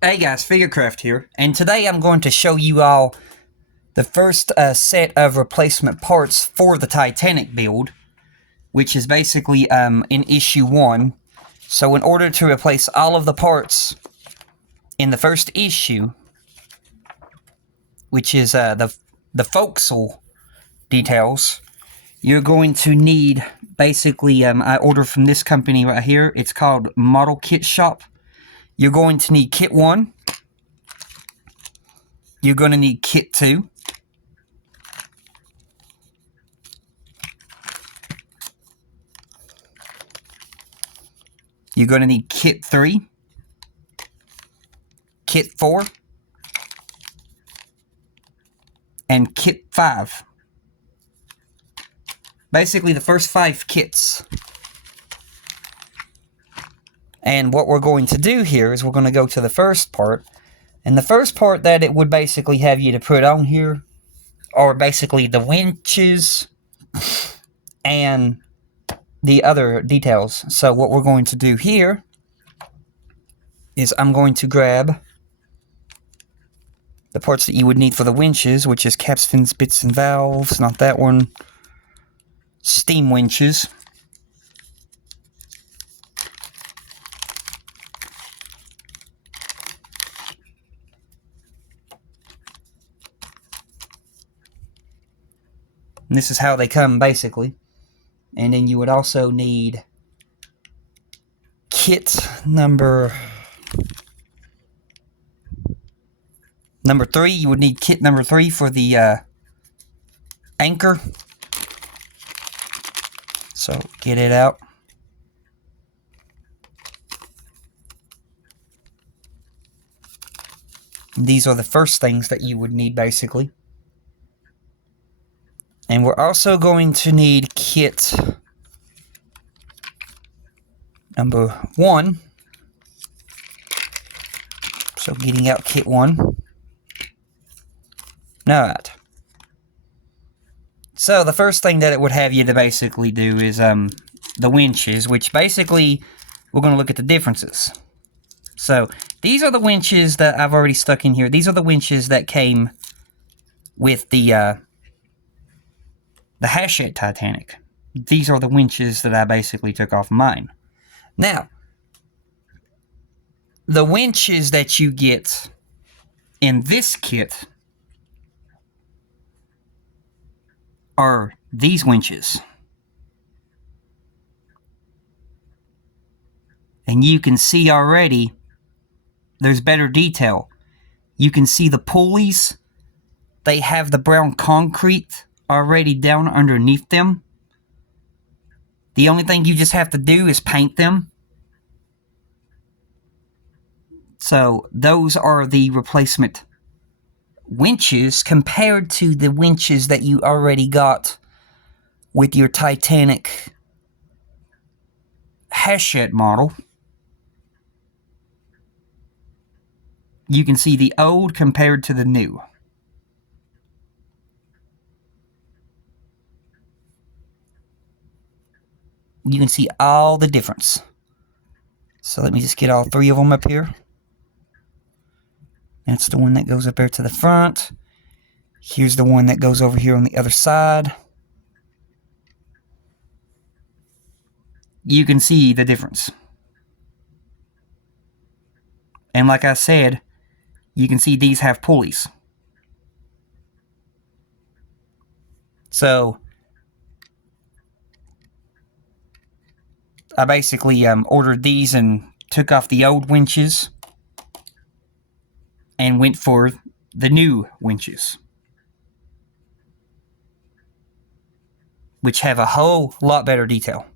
Hey guys, Figurecraft here, and today I'm going to show you all the first set of replacement parts for the Titanic build, which is basically in issue 1. So in order to replace all of the parts in the first issue, which is the forecastle details, you're going to need basically, I ordered from this company right here. It's called Model Kit Shop. You're going to need Kit 1. You're going to need Kit 2. You're going to need Kit 3, Kit 4, and Kit 5. Basically, the first 5 kits. And what we're going to do here is we're going to go to the first part. And the first part that it would basically have you to put on here are basically the winches and the other details. So what we're going to do here is I'm going to grab the parts that you would need for the winches, which is caps, fins, bits, and valves. Not that one. Steam winches. And this is how they come, basically. And then you would also need kit number 3. You would need kit number 3 for the anchor. So get it out. And these are the first things that you would need, basically. And we're also going to need kit number 1. So getting out kit 1. Alright. So the first thing that it would have you to basically do is the winches, which basically we're going to look at the differences. So these are the winches that I've already stuck in here. These are the winches that came with the hachette Titanic. These are the winches that I basically took off mine. Now, the winches that you get in this kit are these winches. And you can see already there's better detail. You can see the pulleys. They have the brown concrete already down underneath them. The only thing you just have to do is paint them. So those are the replacement winches compared to the winches that you already got with your Titanic hachette model. You can see the old compared to the new. You can see all the difference. So let me just get all 3 of them up here. That's the one that goes up there to the front. Here's the one that goes over here on the other side. You can see the difference. And like I said, you can see these have pulleys. So I basically ordered these and took off the old winches and went for the new winches, which have a whole lot better detail.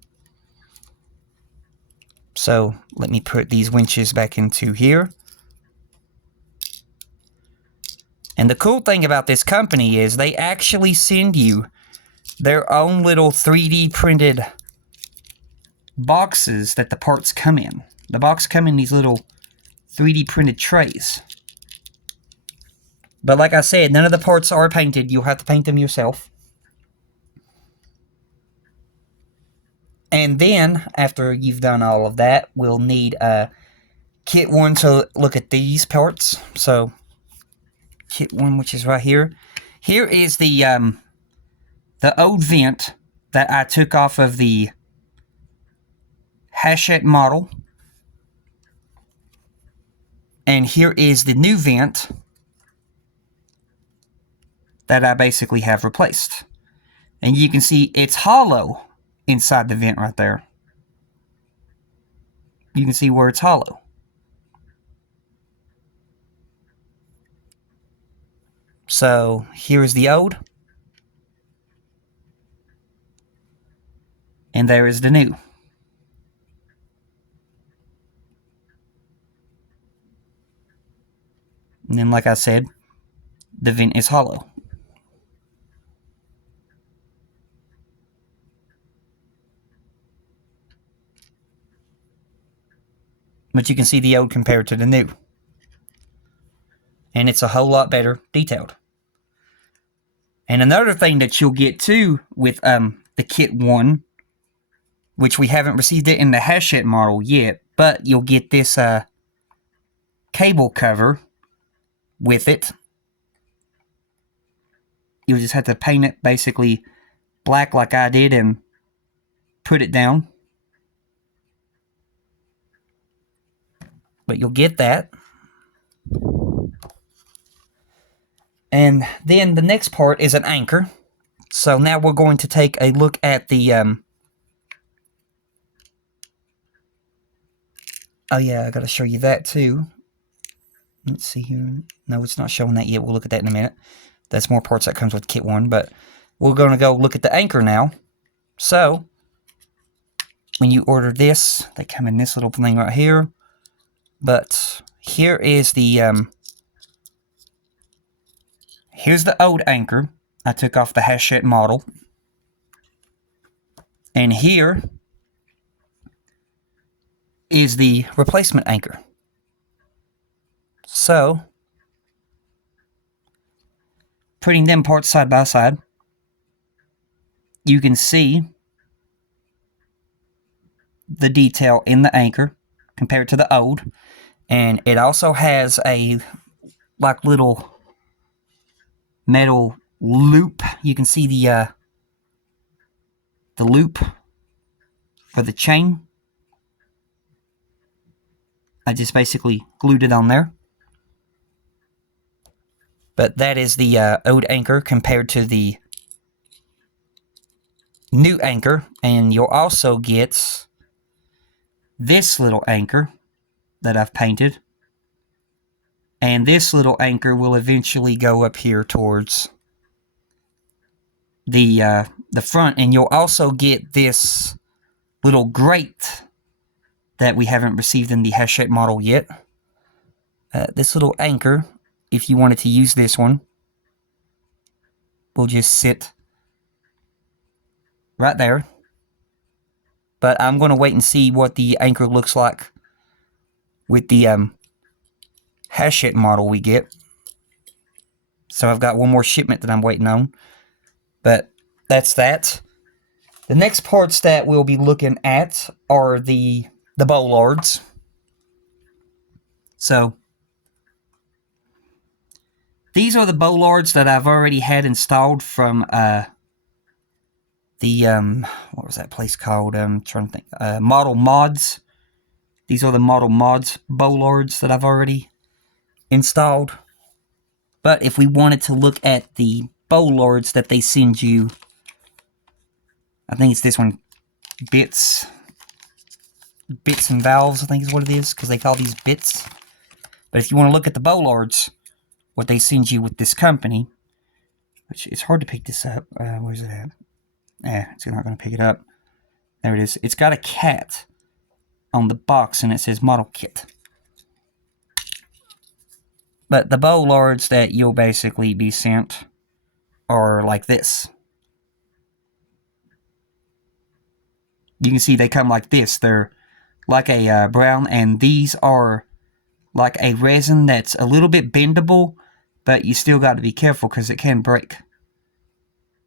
So let me put these winches back into here. And the cool thing about this company is they actually send you their own little 3D printed boxes that the parts come in. The box come in these little 3D printed trays. But like I said, none of the parts are painted. You'll have to paint them yourself. And then, after you've done all of that, we'll need kit 1 to look at these parts. So, kit 1, which is right here. Here is the old vent that I took off of the hachette model. And here is the new vent that I basically have replaced. And you can see it's hollow inside the vent right there. You can see where it's hollow. So here's the old. And there is the new. And then, like I said, the vent is hollow. But you can see the old compared to the new. And it's a whole lot better detailed. And another thing that you'll get too with the kit 1, which we haven't received it in the hachette model yet, but you'll get this cable cover with it. You'll just have to paint it basically black like I did and put it down. But you'll get that. And then the next part is an anchor. So now we're going to take a look at the... oh yeah, I gotta show you that too. Let's see here. No, it's not showing that yet. We'll look at that in a minute. That's more parts that comes with kit 1. But we're going to go look at the anchor now. So, when you order this, they come in this little thing right here. But here is the... here's the old anchor I took off the hachette model. And here is the replacement anchor. So, putting them parts side by side, you can see the detail in the anchor compared to the old. And it also has a like little metal loop. You can see the loop for the chain. I just basically glued it on there. But that is the old anchor compared to the new anchor. And you'll also get this little anchor that I've painted. And this little anchor will eventually go up here towards the front. And you'll also get this little grate that we haven't received in the hachette model yet. This little anchor, if you wanted to use this one, will just sit right there. But I'm going to wait and see what the anchor looks like with the hachette model we get. So I've got one more shipment that I'm waiting on. But that's that. The next parts that we'll be looking at are the bollards. So these are the bollards that I've already had installed from the what was that place called? I'm trying to think. Model Mods. These are the Model Mods bollards that I've already installed. But if we wanted to look at the bollards that they send you, I think it's this one, bits and valves, I think is what it is, because they call these bits. But if you want to look at the bollards, what they send you with this company, which it's hard to pick this up. Where's it at? It's not going to pick it up. There it is. It's got a cat on the box, and it says model kit. But the bollards that you'll basically be sent are like this. You can see they come like this. They're like a brown, and these are like a resin that's a little bit bendable, but you still got to be careful because it can break.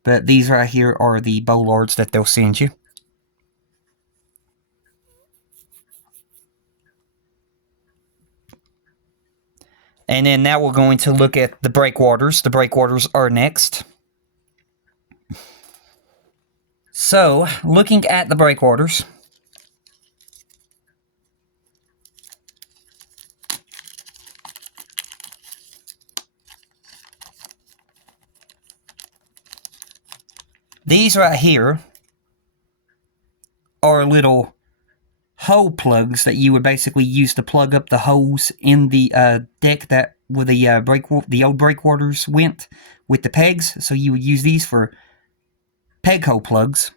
But these right here are the bollards that they'll send you. And then now we're going to look at the breakwaters. The breakwaters are next. So, looking at the breakwaters, these right here are little hole plugs that you would basically use to plug up the holes in the deck that where the old breakwaters went with the pegs. So you would use these for peg hole plugs.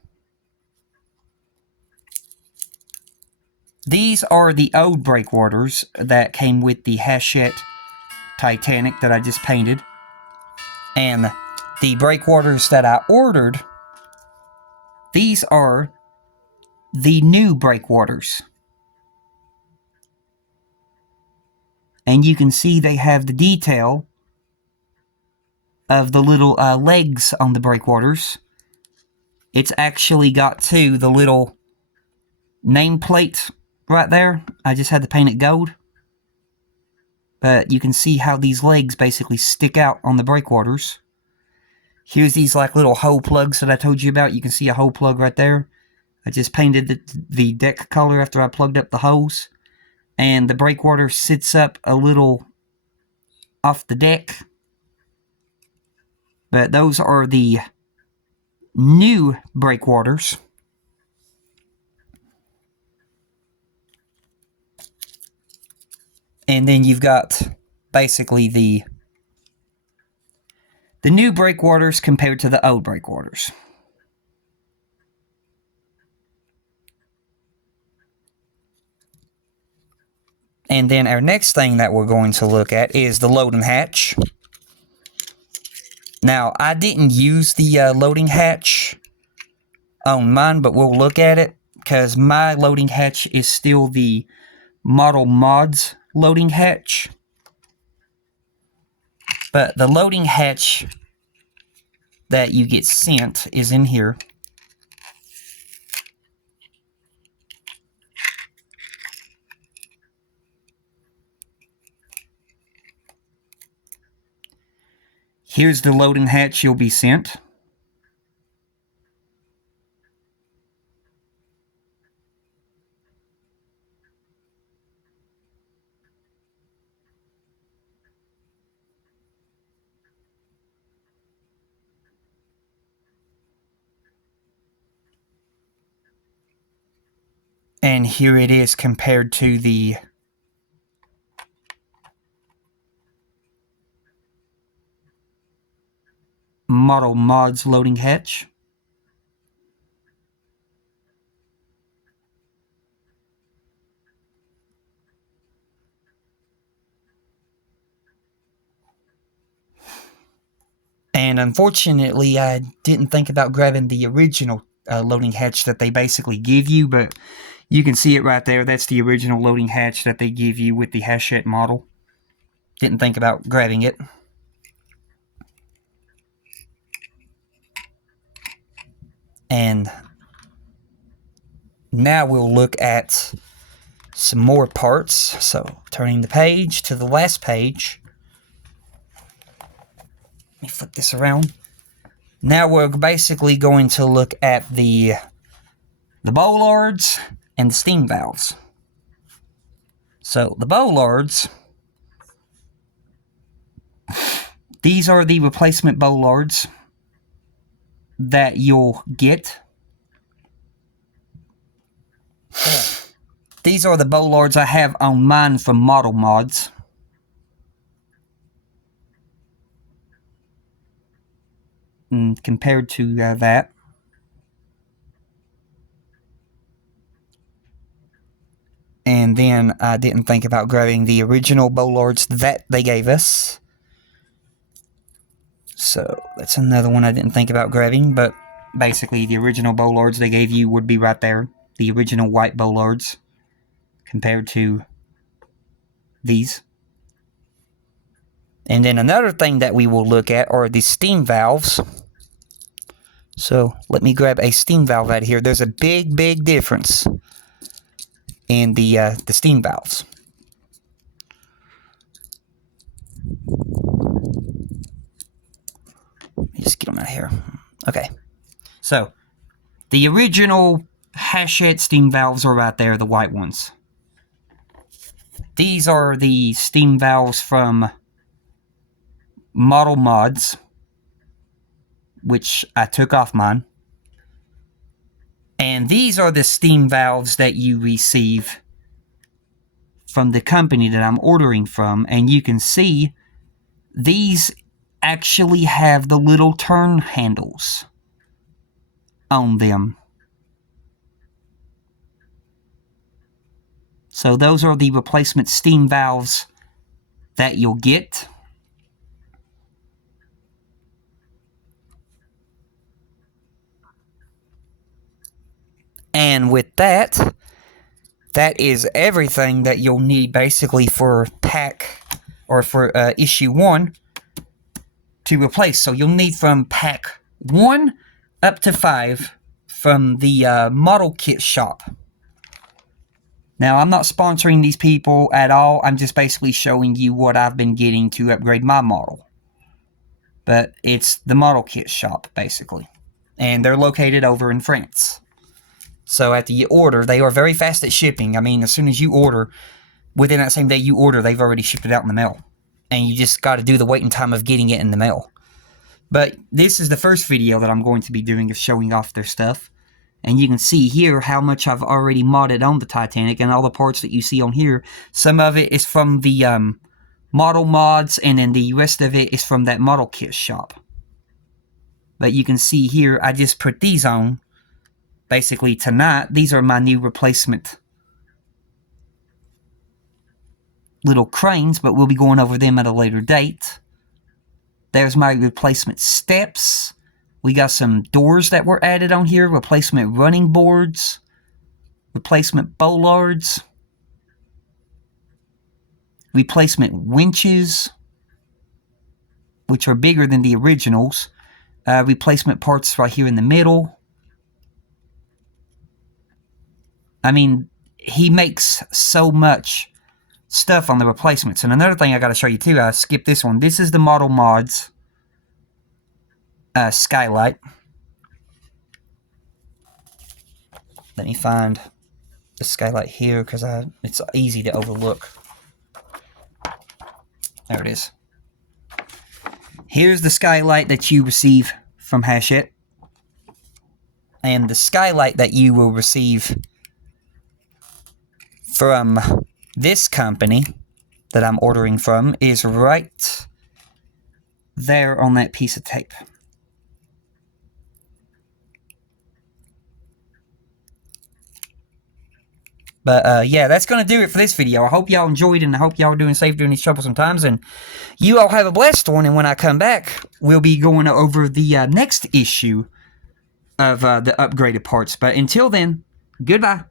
These are the old breakwaters that came with the hachette Titanic that I just painted. And the breakwaters that I ordered, these are the new breakwaters. And you can see they have the detail of the little legs on the breakwaters. It's actually got the little nameplate right there. I just had to paint it gold. But you can see how these legs basically stick out on the breakwaters. Here's these like little hole plugs that I told you about. You can see a hole plug right there. I just painted the deck color after I plugged up the holes. And the breakwater sits up a little off the deck. But those are the new breakwaters. And then you've got basically the new breakwaters compared to the old breakwaters. And then our next thing that we're going to look at is the loading hatch. Now, I didn't use the loading hatch on mine, but we'll look at it because my loading hatch is still the Model Mods loading hatch. But the loading hatch that you get sent is in here. Here's the loading hatch you'll be sent. And here it is compared to the Model Mods loading hatch. And unfortunately, I didn't think about grabbing the original loading hatch that they basically give you, but you can see it right there. That's the original loading hatch that they give you with the hachette model. Didn't think about grabbing it. And now we'll look at some more parts. So, turning the page to the last page. Let me flip this around. Now we're basically going to look at the bollards and the steam valves. So, the bollards, these are the replacement bollards that you'll get. These are the bollards I have on mine from Model Mods. And compared to that. And then I didn't think about grabbing the original bollards that they gave us. So that's another one I didn't think about grabbing, but basically the original bollards they gave you would be right there. The original white bollards compared to these. And then another thing that we will look at are the steam valves. So let me grab a steam valve out of here. There's a big difference in the steam valves. am I here? Okay. So, the original hachette steam valves are right there, the white ones. These are the steam valves from Model Mods, which I took off mine. And these are the steam valves that you receive from the company that I'm ordering from. And you can see these actually have the little turn handles on them. So those are the replacement steam valves that you'll get. And with that, that is everything that you'll need basically for pack or for issue 1 to replace. So you'll need from pack 1 up to 5 from the model kit shop. Now, I'm not sponsoring these people at all. I'm just basically showing you what I've been getting to upgrade my model. But it's the model kit shop, basically. And they're located over in France. So after you order, they are very fast at shipping. I mean, as soon as you order, within that same day you order, they've already shipped it out in the mail. And you just got to do the waiting time of getting it in the mail. But this is the first video that I'm going to be doing of showing off their stuff. And you can see here how much I've already modded on the Titanic and all the parts that you see on here. Some of it is from the model mods, and then the rest of it is from that model kit shop. But you can see here, I just put these on basically tonight. These are my new replacement little cranes, but we'll be going over them at a later date. There's my replacement steps. We got some doors that were added on here, replacement running boards, replacement bollards, replacement winches, which are bigger than the originals, replacement parts right here in the middle. I mean, he makes so much stuff on the replacements. And another thing I got to show you too, I skipped this one. This is the Model Mods skylight. Let me find the skylight here because it's easy to overlook. There it is. Here's the skylight that you receive from Hachette. And the skylight that you will receive from this company that I'm ordering from is right there on that piece of tape. But yeah, that's going to do it for this video. I hope y'all enjoyed, and I hope y'all are doing safe during these troublesome times. And you all have a blessed one. And when I come back, we'll be going over the next issue of the upgraded parts. But until then, goodbye.